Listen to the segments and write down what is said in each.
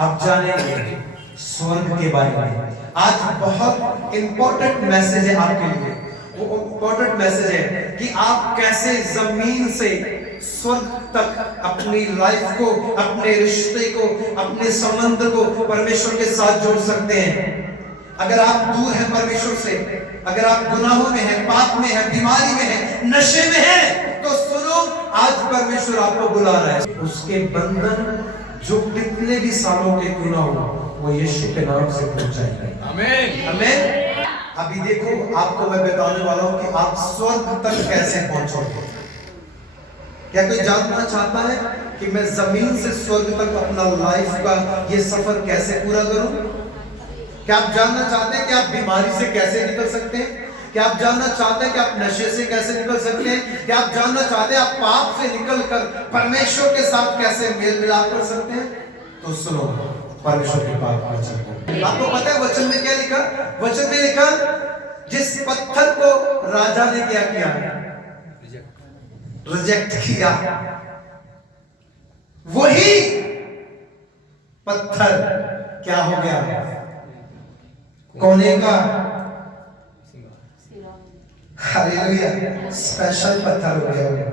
अब जानेंगे स्वर्ग के बारे में। आज बहुत इंपॉर्टेंट मैसेज है आपके लिए। वो इंपॉर्टेंट मैसेज है कि आप कैसे जमीन से स्वर्ग तक अपनी लाइफ को, अपने रिश्ते को, अपने संबंध को परमेश्वर के साथ जोड़ सकते हैं। अगर आप दूर हैं परमेश्वर से, अगर आप गुनाहों में हैं, पाप में हैं, बीमारी में हैं, नशे में हैं, तो सुनो, आज परमेश्वर आपको बुला रहा है। उसके बंधन जो कितने भी सालों के क्यों ना हो, वो यीशु के नाम से टूट जाएंगे। आमीन आमीन। अभी देखो, आपको मैं बताने वाला हूं कि आप स्वर्ग तक कैसे पहुंचोगे। क्या कोई जानना चाहता है कि मैं जमीन से स्वर्ग तक अपना लाइफ का ये सफर कैसे पूरा करूं? क्या आप जानना चाहते हैं कि आप बीमारी से कैसे निकल सकते हैं? क्या आप जानना चाहते हैं कि आप नशे से कैसे निकल सकते हैं? क्या आप जानना चाहते हैं आप पाप से निकलकर परमेश्वर के साथ कैसे मेल मिलाप कर सकते हैं? तो सुनो परमेश्वर के पाक वचन को। आपको पता है वचन में क्या लिखा? वचन में लिखा, जिस पत्थर को राजा ने क्या किया? रिजेक्ट किया, वही पत्थर क्या हो गया? कोने का हालेलुया स्पेशल पत्थर हो गया।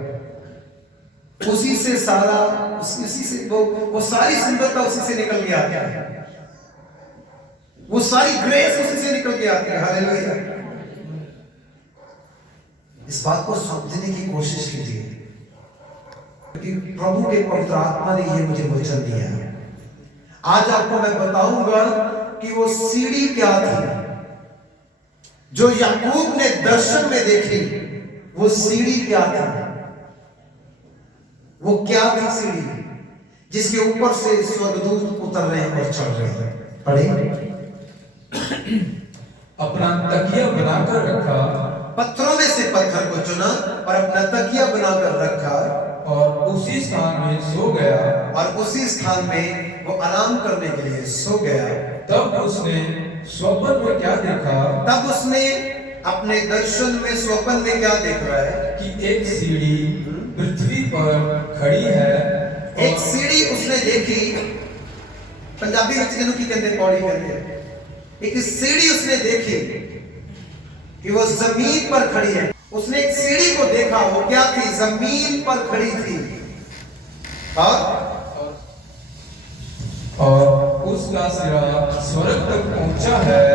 उसी से सारा, उसी से वो सारी सुंदरता उसी से निकल के आती है, वो सारी ग्रेस उसी से निकल के आती है। हालेलुया। इस बात को समझने की कोशिश कीजिए, क्योंकि प्रभु के पवित्र आत्मा ने ये मुझे वचन दिया है। आज आपको मैं बताऊंगा कि वो सीढ़ी क्या थी जो याकूब ने दर्शन में देखी। वो सीढ़ी क्या थी? वो क्या थी सीढ़ी जिसके ऊपर से स्वर्गदूत उतर रहे हैं और चढ़ रहे हैं? पढ़े। अपना तकिया बनाकर रखा, पत्थरों में से पत्थर को चुना और अपना तकिया बनाकर रखा, और उसी स्थान में सो गया, और उसी स्थान में वो आराम करने के लिए सो गया। तब उसने स्वप्न में क्या देखा? तब उसने अपने दर्शन में, स्वप्न में क्या देख रहा है? कि एक सीढ़ी पृथ्वी पर खड़ी है। एक सीढ़ी उसने देखी, पंजाबी में जिन्हों की कहते हैं पौड़ी कहते हैं। एक सीढ़ी उसने देखी कि वो जमीन पर खड़ी है। उसने एक सीढ़ी को देखा, वो क्या थी? जमीन पर खड़ी थी। और उसका सिरा स्वर्ग तक पहुंचा है।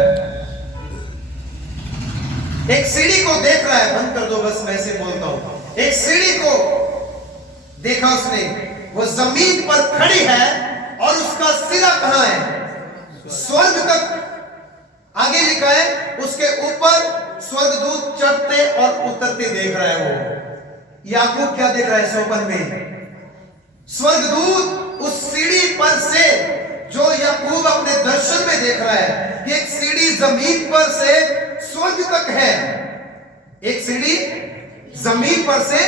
एक सीढ़ी को देख रहा है। बंद कर दो बस, मैं ऐसे बोलता हूं। एक सीढ़ी को देखा उसने, वो जमीन पर खड़ी है और उसका सिरा कहां है? स्वर्ग तक। आगे लिखा है, उसके ऊपर स्वर्गदूत चढ़ते और उतरते देख रहा है। वो याकूब क्या देख रहा है स्वप्न में? स्वर्गदूत उस सीढ़ी पर से, जो याकूब अपने दर्शन में देख रहा है, एक सीढ़ी जमीन पर से स्वर्ग तक है। एक सीढ़ी जमीन पर से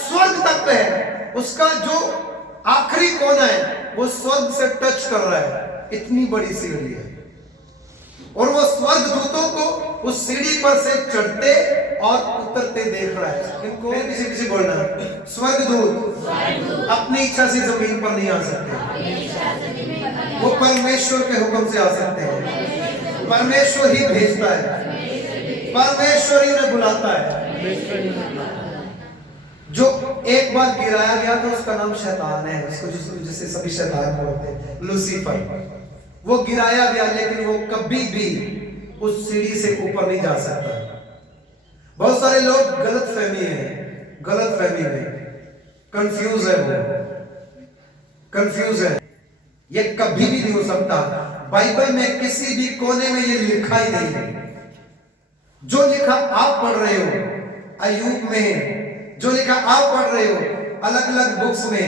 स्वर्ग तक है। उसका जो आखिरी कोना है वो स्वर्ग से टच कर रहा है। इतनी बड़ी सीढ़ी है। और वो स्वर्गदूतों को उस सीढ़ी पर से चढ़ते और उतरते देख रहा है। इनको किसी किसी बोलना, स्वर्गदूत अपनी इच्छा से जमीन पर नहीं आ सकते, वो परमेश्वर के हुक्म से आ सकते हैं। परमेश्वर ही भेजता है, परमेश्वर ही उन्हें बुलाता है। जो एक बार गिराया गया था उसका नाम शैतान है, उसको जिसे सभी शैतान बोलते हैं, लूसीफर। वो गिराया गया, लेकिन वो कभी भी उस सीढ़ी से ऊपर नहीं जा सकता। बहुत सारे लोग गलत फहमी में कंफ्यूज है, वो कंफ्यूज है। ये कभी भी नहीं हो सकता। बाइबल में किसी भी कोने में ये लिखा ही नहीं है। जो लिखा आप पढ़ रहे हो अय्यूब में, जो लिखा आप पढ़ रहे हो अलग अलग बुक्स में,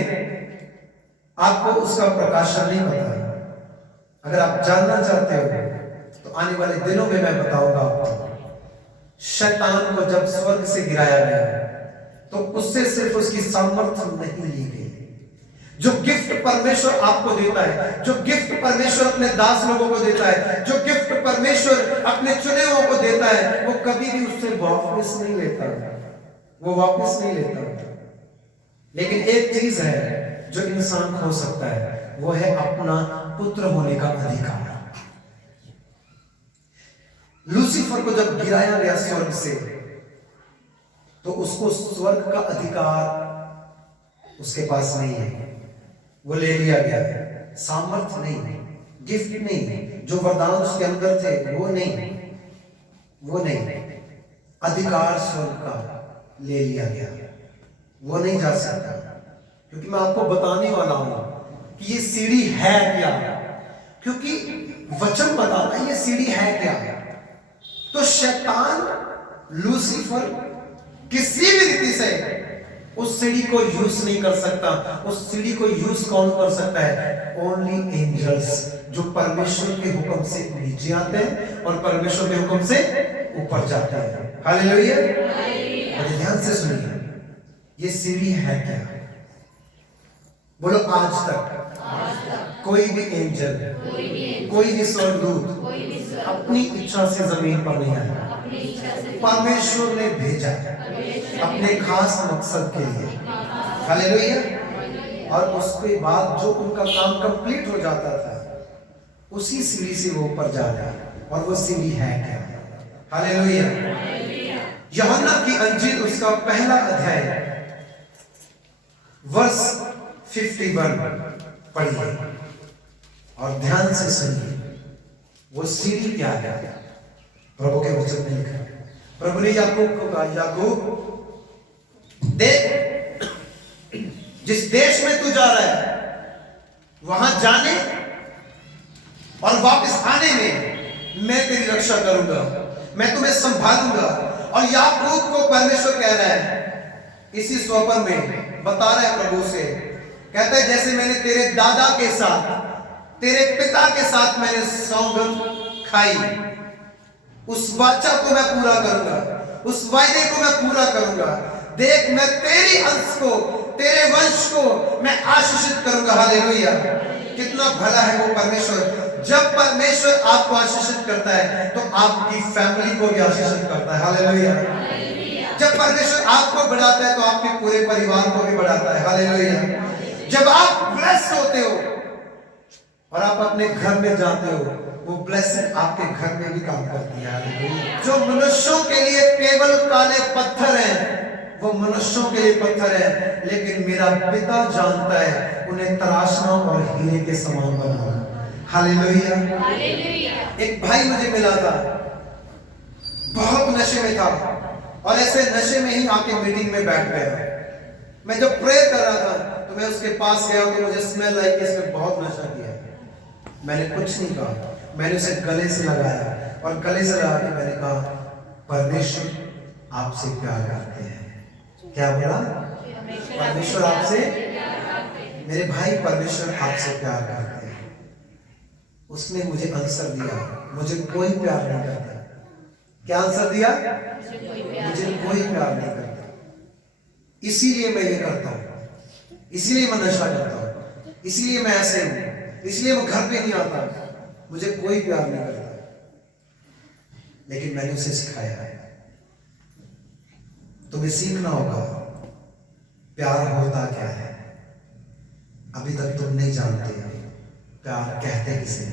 आपको उसका प्रकाशन नहीं पता है। अगर आप जानना चाहते हो तो आने वाले दिनों में मैं बताऊंगा आपको। शैतान को जब स्वर्ग से गिराया गया तो उससे सिर्फ उसकी सामर्थ्य नहीं ली गई। जो गिफ्ट परमेश्वर आपको देता है, जो गिफ्ट परमेश्वर अपने दास लोगों को देता है, जो गिफ्ट परमेश्वर अपने चुने हुओं को देता है, वो कभी भी उससे वापस नहीं लेता, वो वापस नहीं लेता। लेकिन एक चीज है जो इंसान खो सकता है, वो है अपना पुत्र होने का अधिकार। लूसीफर को जब गिराया गया स्वर्ग से, तो उसको स्वर्ग का अधिकार उसके पास नहीं है, वो ले लिया गया। सामर्थ्य नहीं, गिफ्ट नहीं, जो वरदान उसके अंदर थे वो नहीं, अधिकार स्वर्ग का ले लिया गया। वो नहीं जा सकता, क्योंकि मैं आपको बताने वाला हूं कि ये सीढ़ी है क्या, क्योंकि वचन बताता है ये सीढ़ी है क्या। तो शैतान लूसीफर किसी भी रीति से उस सीढ़ी को यूज नहीं कर सकता। उस सीढ़ी को यूज कौन कर सकता है? ओनली एंजल्स, जो परमेश्वर के हुक्म से नीचे आते हैं और परमेश्वर के हुक्म से ऊपर जाते हैं। हालेलुया। बड़े ध्यान से सुनिए, ये सीढ़ी है क्या? बोलो, आज तक कोई भी एंजल, कोई भी स्वर्गदूत अपनी इच्छा से जमीन पर नहीं आया। परमेश्वर ने भेजा अपने खास मकसद के लिए। हालेलुया। और उसके बाद जो उनका काम कंप्लीट हो जाता था, उसी सीढ़ी से वो ऊपर जा रहा है। और वो सीढ़ी है क्या? हालेलुया। यूहन्ना की अंजील उसका पहला अध्याय वर्ष 51 पढ़िए और ध्यान से सुनिए। वो सीढ़ी क्या है? प्रभु के वचन में लिखा, प्रभु ने याकूब को कहा, याकूब देख, जिस देश में तू जा रहा है वहां जाने और वापस आने में मैं तेरी रक्षा करूंगा, मैं तुम्हें संभालूंगा। और याकूब को परमेश्वर कह रहा है, इसी स्वप्न में बता रहा है प्रभु से, कहता है जैसे मैंने तेरे दादा के साथ, तेरे पिता के साथ मैंने सौगंध खाई, उस वाचा को मैं पूरा करूंगा, उस वायदे को मैं पूरा करूंगा। देख, मैं तेरी अंश को, तेरे वंश को मैं आशीषित करूंगा। हालेलुया। कितना भला है वो परमेश्वर। जब परमेश्वर आपको आशीषित करता है तो आपकी फैमिली को भी आशीषित करता है। हालेलुया। जब परमेश्वर आपको बढ़ाता है तो आपके पूरे परिवार को भी बढ़ाता है। हालेलुया। जब आप ब्लेस होते हो और आप अपने घर में जाते हो, वो ब्लेसिंग आपके घर में भी काम करती है। जो मनुष्यों के लिए केवल काले पत्थर हैं, वो मनुष्यों के लिए पत्थर है, लेकिन मेरा पिता जानता है उन्हें तराशना और हीरे के समान बनाना। हालेलुया। एक भाई मुझे मिला था, बहुत नशे में था और ऐसे नशे में ही आके मीटिंग में बैठ गया। मैं जब प्रे कर रहा था तो मैं उसके पास गया तो मुझे स्मेल आई कि इसने बहुत नशा किया। मैंने कुछ नहीं कहा, मैंने उसे गले से लगाया और गले से लगा के मैंने कहा, परमेश्वर आपसे प्यार करते हैं। क्या बोला? परमेश्वर आपसे, मेरे भाई, परमेश्वर आपसे प्यार करते हैं। उसने मुझे आंसर दिया, मुझे कोई प्यार नहीं करता। क्या आंसर दिया? मुझे कोई प्यार नहीं करता, इसीलिए मैं ये करता हूं, इसीलिए मैं नशा करता हूं, इसीलिए मैं ऐसे हूं, इसलिए मैं घर पे नहीं आता, मुझे कोई प्यार नहीं करता। लेकिन मैंने उसे सिखाया है, तुम्हें सीखना होगा प्यार होता क्या है। अभी तक तुम नहीं जानते प्यार कहते किसे,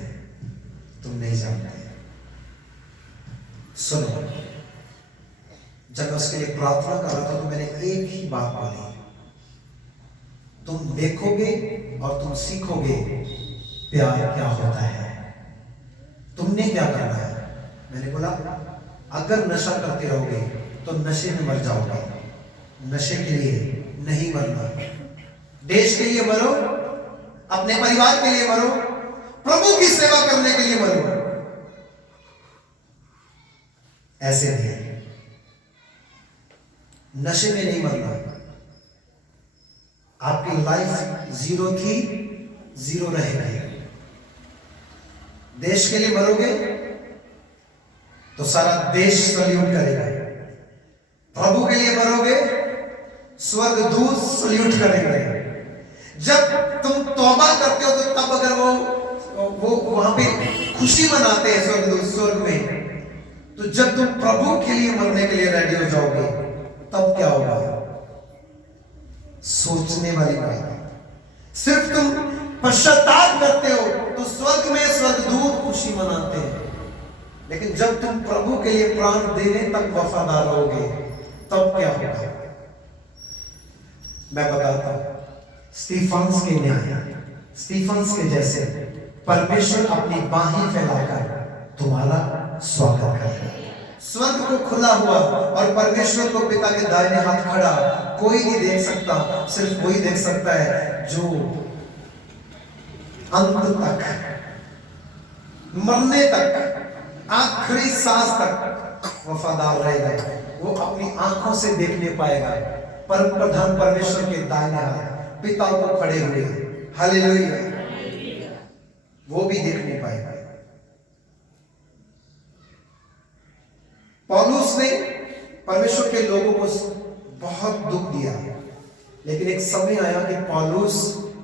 तुम नहीं जानते। सुनो, जब मैं उसके लिए प्रार्थना कर रहा था तो मैंने एक ही बात बोली, तुम देखोगे और तुम सीखोगे प्यार क्या होता है। तुमने क्या करना है? मैंने बोला, अगर नशा करते रहोगे तो नशे में मर जाओगे। नशे के लिए नहीं मरना, देश के लिए मरो, अपने परिवार के लिए मरो, प्रभु की सेवा करने के लिए मरो। ऐसे नहीं, नशे में नहीं मरना। आपकी लाइफ जीरो थी, जीरो रहेगी। देश के लिए मरोगे तो सारा देश सल्यूट करेगा। प्रभु के लिए मरोगे, स्वर्गदूत सल्यूट करेंगे। जब तुम तौबा करते हो तो तब अगर वो वहां पे खुशी मनाते हैं स्वर्गदूत स्वर्ग में, तो जब तुम प्रभु के लिए मरने के लिए रेडी हो जाओगे तब क्या होगा? सोचने वाली बात। सिर्फ तुम पश्चाताप करते हो तो स्वर्ग में स्वर्गदूत खुशी मनाते हैं। लेकिन जब तुम प्रभु के लिए प्राण देने तक वफादार रहोगे तब क्या होगा? मैं बताता हूं। स्टीफन्स के न्याय, स्टीफन्स के जैसे परमेश्वर अपनी बाहें फैलाकर तुम्हारा स्वागत करेगा। स्वर्ग को खुला हुआ और परमेश्वर को पिता के दाहिने हाथ खड़ा कोई नहीं देख सकता, सिर्फ वही देख सकता है जो अंत तक, मरने तक, आखिरी सांस तक वफादार रहेगा। वो अपनी आंखों से देखने पाएगा परम प्रधान परमेश्वर के दाहिने हाथ पिता को खड़े हुए। हालेलुया। वो भी देख नहीं पाएगा। पौलुस ने परमेश्वर के लोगों को बहुत दुख दिया, लेकिन एक समय आया कि पौलुस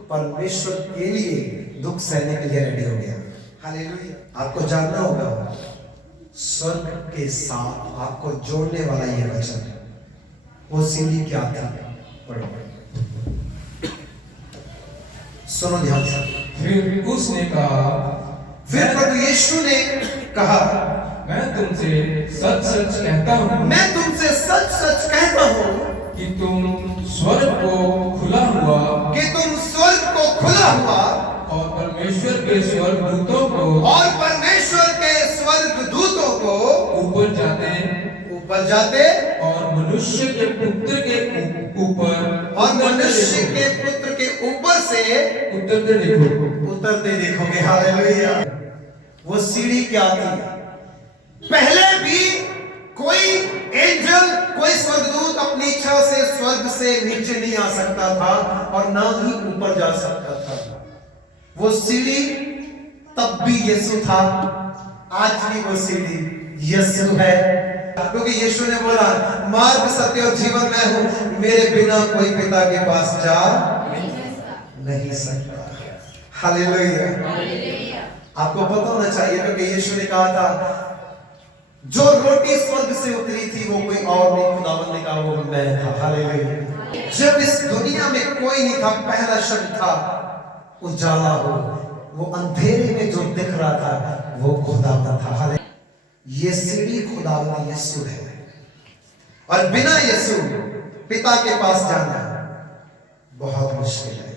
परमेश्वर के लिए दुख सहने के लिए रेडी हो गया। हालेलुया। आपको जानना होगा स्वर्ग के साथ आपको जोड़ने वाला ये वचन, वो सीढ़ी क्या था? पढ़ो, सुनो ध्यान से। फिर उसने कहा, फिर प्रभु यीशु ने कहा, मैं तुमसे सच सच कहता हूँ, मैं तुमसे सच सच कहता हूँ कि तुम स्वर्ग को खुला हुआ, कि तुम स्वर्ग को खुला हुआ और परमेश्वर के स्वर्गदूतों को, और परमेश्वर के स्वर्गदूतों को ऊपर जाते और मनुष्य के पुत्र के ऊपर, और मनुष्य के पुत्र के ऊपर से उतरते देखोगे। हालेलुया। वो सीढ़ी क्या थी? पहले भी कोई एंजल, कोई स्वर्गदूत अपनी इच्छा से स्वर्ग से नीचे नहीं आ सकता था और ना ही ऊपर जा सकता था। वो सीढ़ी तब भी यीशु था, आज भी वो सीढ़ी यीशु है। क्योंकि यीशु ने बोला, मार्ग सत्य और जीवन मैं हूं, मेरे बिना कोई पिता के पास जा नहीं सकता। हालेलुया। आपको पता होना चाहिए क्योंकि यीशु ने कहा था, जो रोटी स्वर्ग से उतरी थी वो कोई और नहीं, खुदावंद ने कहा वो मैं था। हालेलुया। जब इस दुनिया में कोई नहीं था, पहला शब्द था उजाला हो। वो अंधेरे में जो दिख रहा था वो खुदावंद था। हालेलुया। ये सीढ़ी खुदावंद यीशु है और बिना यीशु पिता के पास जाना बहुत मुश्किल है।